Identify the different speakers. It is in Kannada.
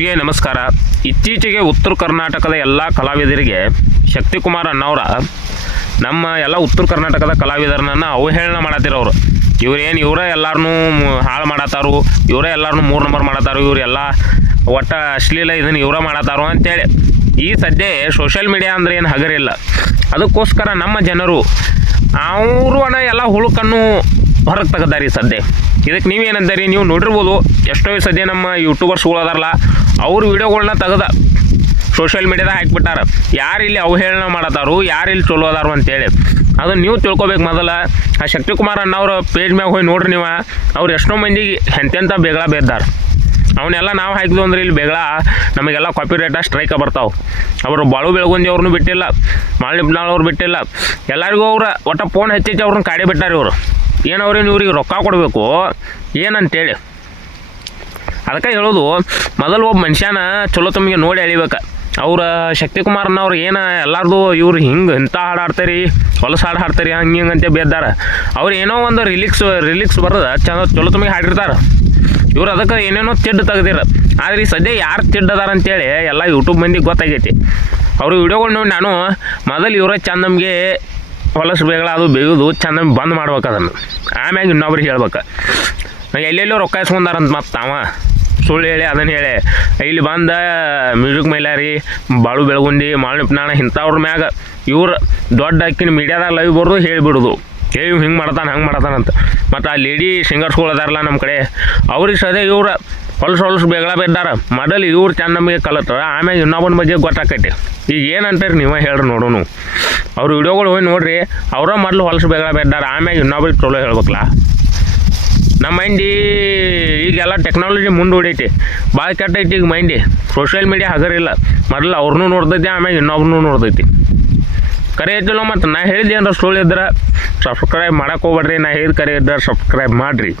Speaker 1: ಗೆ ನಮಸ್ಕಾರ. ಇತ್ತೀಚೆಗೆ ಉತ್ತರ ಕರ್ನಾಟಕದ ಎಲ್ಲ ಕಲಾವಿದರಿಗೆ ಶಕ್ತಿಕುಮಾರ್ ಅನ್ನೋರ, ನಮ್ಮ ಎಲ್ಲ ಉತ್ತರ ಕರ್ನಾಟಕದ ಕಲಾವಿದರನ್ನ ಅವಹೇಳನ ಮಾಡತ್ತಿರೋರು ಇವ್ರೇನು ಇವರೇ ಎಲ್ಲರನ್ನೂ ಹಾಳು ಮಾಡತ್ತಾರು, ಇವರೇ ಎಲ್ಲರನ್ನೂ ಮೂರು ನಂಬರ್ ಮಾಡತ್ತಾರು ಇವರೆಲ್ಲ ಒಟ್ಟ ಅಶ್ಲೀಲ ಇದನ್ನು ಇವರೇ ಮಾಡತ್ತಾರು ಅಂತೇಳಿ. ಈ ಸದ್ಯ ಸೋಷಿಯಲ್ ಮೀಡಿಯಾ ಅಂದ್ರೆ ಏನು ಹಗರಿಲ್ಲ ಅದಕ್ಕೋಸ್ಕರ ನಮ್ಮ ಜನರು, ಅವರು ಎಲ್ಲ ಹುಳುಕನ್ನು ಹೊರಗೆ ತೆಗದಾರಿ ಸದ್ಯ. ಇದಕ್ಕೆ ನೀವೇನಂತೀರಿ? ನೀವು ನೋಡಿರ್ಬೋದು, ಎಷ್ಟೋ ಸದ್ಯ ನಮ್ಮ ಯೂಟ್ಯೂಬರ್ಸ್ಗಳು ಅದಾರಲ್ಲ, ಅವ್ರ ವೀಡಿಯೋಗಳನ್ನ ತೆಗೆದ ಸೋಷಿಯಲ್ ಮೀಡಿಯಾದಾಗ ಹಾಕ್ಬಿಟ್ಟಾರ. ಯಾರು ಇಲ್ಲಿ ಅವಹೇಳನ ಮಾಡತ್ತಾರು ಯಾರು ಇಲ್ಲಿ ಚಲೋ ಅದಾರು ಅಂತೇಳಿ. ಅದನ್ನು ನೀವು ತಿಳ್ಕೊಬೇಕು ಮೊದಲ. ಆ ಶಕ್ತಿಕುಮಾರ್ ಅನ್ನೋರ ಪೇಜ್ ಮ್ಯಾಗ ಹೋಗಿ ನೋಡ್ರಿ ನೀವು. ಅವ್ರು ಎಷ್ಟೋ ಮಂದಿಗೆ ಎಂತೆಂಥ ಬೇಗಳ ಬೇದ್ದಾರ ಅವನ್ನೆಲ್ಲ ನಾವು ಹಾಕಿದ್ವು ಅಂದ್ರೆ ಇಲ್ಲಿ ಬೇಗಳ, ನಮಗೆಲ್ಲ ಕಾಪಿ ರೇಟ ಸ್ಟ್ರೈಕ್ ಬರ್ತಾವೆ. ಅವರು ಬಾಳು ಬೆಳಗುಂದಿ ಅವ್ರನ್ನೂ ಬಿಟ್ಟಿಲ್ಲ ಮಾಳಿಪ್ನಾಳ್ ಅವ್ರು ಬಿಟ್ಟಿಲ್ಲ. ಎಲ್ಲರಿಗೂ ಅವ್ರ ಒಟ್ಟ ಫೋನ್ ಹಚ್ಚಿ ಅವ್ರನ್ನ ಕಾಡಿ ಬಿಟ್ಟಾರ ಇವರು. ಏನವ್ರೇನು ಇವ್ರಿಗೆ ರೊಕ್ಕ ಕೊಡಬೇಕು? ಏನಂತೇಳಿ. ಅದಕ್ಕೆ ಹೇಳೋದು, ಮೊದಲು ಒಬ್ಬ ಮನುಷ್ಯನ ಚಲೋ ತಮಗೆ ನೋಡಿ ಎಳಿಬೇಕು ಅವ್ರ ಶಕ್ತಿಕುಮಾರ್ನ ಅವ್ರು ಏನು ಎಲ್ಲಾರ್ದು ಇವ್ರು ಹಿಂಗೆ ಇಂಥ ಹಾಡು ಆಡ್ತಾರೆ ಹೊಲಸು ಹಾಡು ಹಾಡ್ತಾರೆ, ಹಂಗೆ ಹಿಂಗೆ ಅಂತ ಬೇದ್ದಾರ. ಅವ್ರು ಏನೋ ಒಂದು ರಿಲಿಕ್ಸ್ ರಿಲಿಕ್ಸ್ ಬರೋದ ಚಂದ ಚಲೋ ತಮಗೆ ಹಾಡಿರ್ತಾರೆ. ಇವ್ರು ಅದಕ್ಕೆ ಏನೇನೋ ತಿಡ್ಡು ತೆಗ್ದಿರ. ಆದ್ರೆ ಈ ಸದ್ಯ ಯಾರು ತಿಡ್ಡದಾರ ಅಂತೇಳಿ ಎಲ್ಲ ಯೂಟ್ಯೂಬ್ ಮಂದಿಗೆ ಗೊತ್ತಾಗೈತಿ. ಅವ್ರ ವಿಡಿಯೋಗಳು ನೋಡಿ ನಾನು, ಮೊದಲು ಇವರೇ ಚಂದ ನಮಗೆ ಹೊಲಸು ಬೇಗ ಅದು ಬೇಯೋದು ಚಂದ ಬಂದ್ ಮಾಡ್ಬೇಕು ಅದನ್ನು. ಆಮ್ಯಾಗ ಇನ್ನೊಬ್ರಿಗೆ ಹೇಳ್ಬೇಕು. ಎಲ್ಲೆಲ್ಲೋ ರೊಕ್ಕ ಇಸ್ಕೊಂಡಾರಂತ ಮತ್ತೆ ಅವ. ಸುಳ್ಳು ಹೇಳಿ, ಅದನ್ನು ಹೇಳಿ. ಇಲ್ಲಿ ಬಂದ ಮ್ಯೂಸಿಕ್ ಮೈಲಾರಿ, ಬಾಳು ಬೆಳಗುಂದಿ ಮಾಳಿಪ್ನಾಣ ಇಂಥವ್ರ ಮ್ಯಾಗ ಇವ್ರು ದೊಡ್ಡ ಅಕ್ಕಿನ ಮೀಡಿಯಾದಾಗ ಲೈವ್ ಬರೋದು ಹೇಳಿಬಿಡೋದು. ಏ, ಇವ್ ಹಿಂಗೆ ಮಾಡ್ತಾನೆ, ಹಂಗೆ ಮಾಡ್ತಾನಂತ ಮತ್ತು ಆ ಲೇಡಿ ಸಿಂಗರ್ಸ್ಗಳು ಅದಾರಲ್ಲ ನಮ್ಮ ಕಡೆ, ಅವ್ರಿಗೆ ಸದ್ಯ ಇವ್ರು ಹೊಲಸು ಹೊಲಸು ಬೇಗಳ ಬಿದ್ದಾರ. ಮೊದಲು ಇವ್ರು ಚೆಂದ ನಮಗೆ ಕಲತ್ತಾರ ಆಮ್ಯಾಗ ಇನ್ನೊಬ್ಬನ ಬಗ್ಗೆ ಗೊತ್ತಾಕೈತಿ. ಈಗ ಏನಂತೀರಿ ನೀವೇ ಹೇಳ್ರಿ ನೋಡೋನು. ಅವ್ರ ವಿಡಿಯೋಗಳು ಹೋಗಿ ನೋಡ್ರಿ, ಅವರ ಮೊದಲು ಹೊಲಸು ಬೇಗ ಬೇಡಾರ ಆಮೇಲೆ ಇನ್ನೊಬ್ರಿಗೆ ಚಲೋ ಹೇಳ್ಬೇಕಲ್ಲ. ನಮ್ಮ ಮೈಂಡಿ ಈಗೆಲ್ಲ ಟೆಕ್ನಾಲಜಿ ಮುಂದೂಡೈತಿ ಭಾಳ ಕೆಟ್ಟೈತಿ ಈಗ ಮೈಂಡಿ ಸೋಷಿಯಲ್ ಮೀಡಿಯಾ ಹಗರಿಲ್ಲ ಮೊದಲು ಅವ್ರನ್ನೂ ನೋಡ್ತೈತಿ, ಆಮ್ಯಾಗ ಇನ್ನೊಬ್ರನ್ನೂ ನೋಡ್ತೈತಿ. ಕರೆ ಐತಿಲ್ಲ ಮತ್ತು ನಾ ಹೇಳಿದ್ದೆ ಅಂದ್ರೆ ಸ್ಟೋಲ್ ಇದ್ರೆ ಸಬ್ಸ್ಕ್ರೈಬ್ ಮಾಡೋಕೆ ಹೋಗ್ಬೇಡ್ರಿ. ನಾ ಹೇಳಿದ ಕರೆ ಇದ್ದರೆ ಸಬ್ಸ್ಕ್ರೈಬ್ ಮಾಡಿರಿ.